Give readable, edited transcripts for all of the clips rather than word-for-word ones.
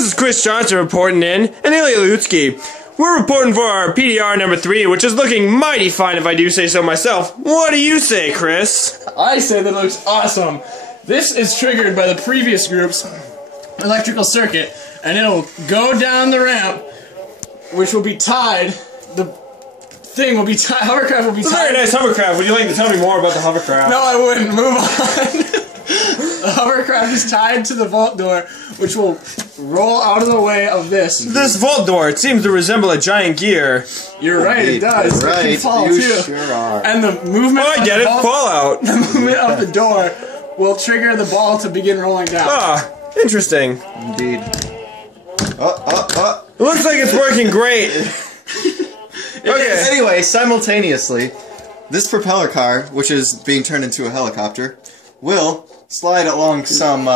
this is Chris Johnson reporting in, and Ilya Lutsky. We're reporting for our PDR number 3, which is looking mighty fine if I do say so myself. What do you say, Chris? I say that looks awesome. This is triggered by the previous group's electrical circuit, and it'll go down the ramp, which will be tied. The thing will be tied. Hovercraft will be tied. It's a very nice hovercraft. Would you like to tell me more about the hovercraft? No, I wouldn't. Move on. The hovercraft is tied to the vault door, which will roll out of the way of this. This vault door, it seems to resemble a giant gear. You're right, it does. Right, it can fall you too. sure are. And the movement Oh, I get it. Fallout. The movement of the door will trigger the ball to begin rolling down. Ah, interesting. Indeed. It looks like it's working great. Okay. Anyway, simultaneously, this propeller car, which is being turned into a helicopter, will slide along some,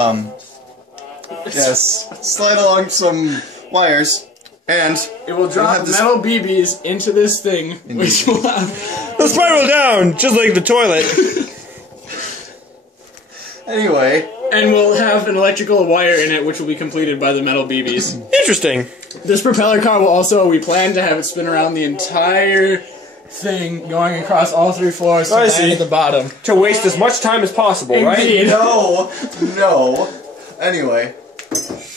slide along some wires, and It will drop metal BBs into this thing, which will have... It'll spiral down, just like the toilet. Anyway. And we'll have an electrical wire in it, which will be completed by the metal BBs. Interesting. This propeller car will also, we plan to have it spin around the entire thing, going across all 3 floors to land at the bottom. To waste as much time as possible, Indeed. right? No. Anyway.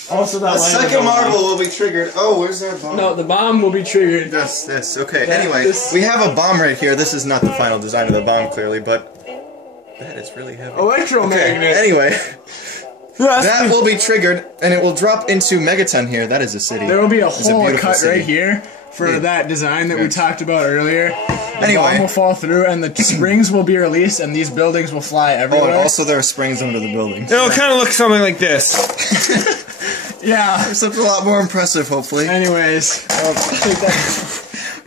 Also, that A second marble will be triggered. Oh, where's our bomb? No, the bomb will be triggered. This. Okay, anyway, we have a bomb right here. This is not the final design of the bomb, clearly, but that is really heavy. Electromagnet. Anyway, that will be triggered, and it will drop into Megaton here. That is a city. There will be a It's hole beautiful cut city. right here for that design that we talked about earlier. The Anyway. bomb will fall through, and the springs will be released, and these buildings will fly Oh, everywhere. and also there are springs under the building. It'll kind of look something like this. Yeah. Something a lot more impressive, hopefully. Anyways,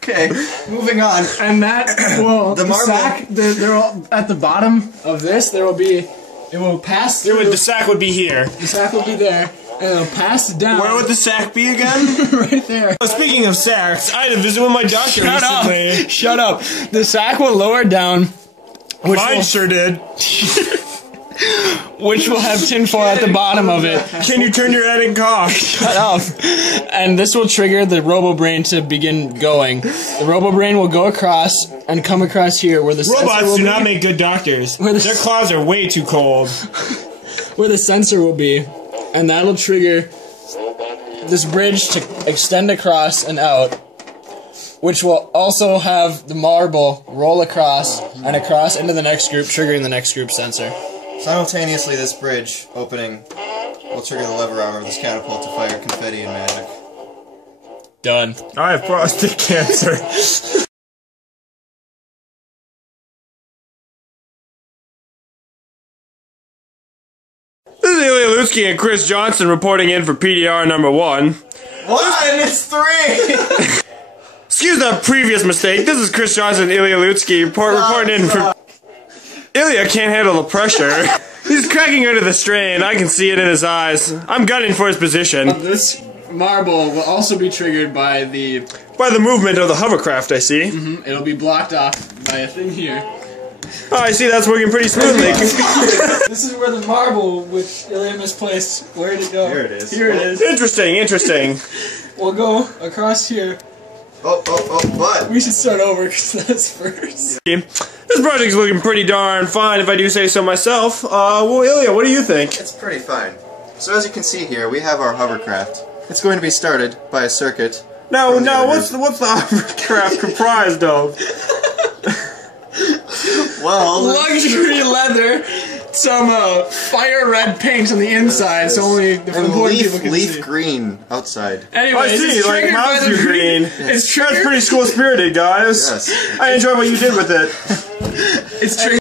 Okay, moving on. and that will The marble. sack. There will at the bottom of this. There will be. It will pass through. The sack would be here. The sack will be there, and it'll pass down. Where would the sack be again? right there. Oh, speaking of sacks, I had a visit with my doctor recently. Shut up. The sack will lower down. Mine sure did. Which will have tinfoil at the bottom of it. Can you turn your head and cough? Shut up. And this will trigger the RoboBrain to begin going. The RoboBrain will go across and come across here where the sensor Robots will do be, not make good doctors. Where the- Their claws are way too cold. where the sensor will be. And that'll trigger this bridge to extend across and out. Which will also have the marble roll across and across into the next group, triggering the next group sensor. Simultaneously, this bridge opening will trigger the lever arm of this catapult to fire confetti and magic. Done. I have prostate cancer. This is Ilya Lutsky and Chris Johnson reporting in for PDR number 1. What? It's 3! Excuse that previous mistake. This is Chris Johnson and Ilya Lutsky reporting in for... Ilya can't handle the pressure. He's cracking under the strain. I can see it in his eyes. I'm gunning for his position. This marble will also be triggered by the... By the movement of the hovercraft, I see. It'll be blocked off by a thing here. Oh, I see that's working pretty smoothly. This is where the marble, which Ilya misplaced, where did it go? Here it is. Here it is. Interesting, interesting. We'll go across here. But... We should start over because that's first. This project's looking pretty darn fine, if I do say so myself. Well, Ilya, what do you think? It's pretty fine. So as you can see here, we have our hovercraft. It's going to be started by a circuit. Now, what's the hovercraft comprised of? Well, Luxury leather, some fire red paint on the inside, so only the and important people can leaf see. green outside. Anyways, I see, it's like triggered by Mountain the Dew green. It's That's triggered. pretty school spirited, guys. Yes. I enjoy what you did with it. It's triggered.